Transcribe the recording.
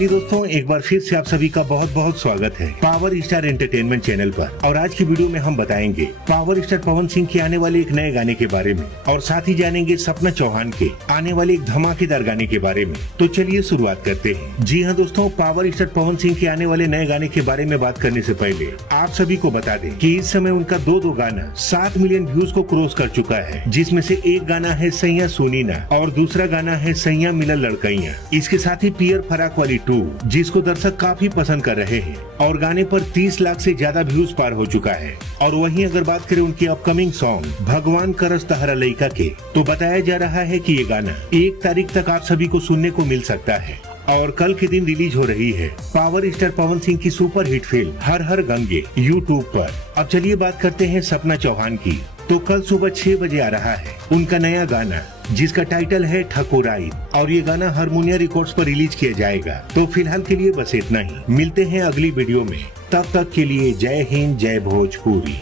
चलिए दोस्तों, एक बार फिर से आप सभी का बहुत बहुत स्वागत है पावर स्टार एंटरटेनमेंट चैनल पर। और आज की वीडियो में हम बताएंगे पावर स्टार पवन सिंह के आने वाले एक नए गाने के बारे में, और साथ ही जानेंगे सपना चौहान के आने वाले एक धमाकेदार गाने के बारे में। तो चलिए शुरुआत करते हैं। जी हाँ दोस्तों, पावर स्टार पवन सिंह के आने वाले नए गाने के बारे में बात करने से पहले आप सभी को बता दें कि इस समय उनका दो गाना 7 मिलियन व्यूज को क्रॉस कर चुका है, जिसमें से एक गाना है सैया सुनी ना और दूसरा गाना है सैया मिला लड़कैया। इसके साथ ही पियर फराक वाली 2, जिसको दर्शक काफी पसंद कर रहे हैं और गाने पर 30 लाख से ज्यादा व्यूज पार हो चुका है। और वहीं अगर बात करें उनकी अपकमिंग सॉन्ग भगवान करस तहरा लइका के, तो बताया जा रहा है कि ये गाना 1 तारीख तक आप सभी को सुनने को मिल सकता है। और कल के दिन रिलीज हो रही है पावर स्टार पवन सिंह की सुपर हिट फिल्म हर हर गंगे यूट्यूब पर। अब चलिए बात करते हैं सपना चौहान की। तो कल सुबह 6 बजे आ रहा है उनका नया गाना, जिसका टाइटल है ठकुराई, और ये गाना हारमोनिया रिकॉर्ड्स पर रिलीज किया जाएगा। तो फिलहाल के लिए बस इतना ही, मिलते हैं अगली वीडियो में। तब तक के लिए जय हिंद, जय भोजपुरी।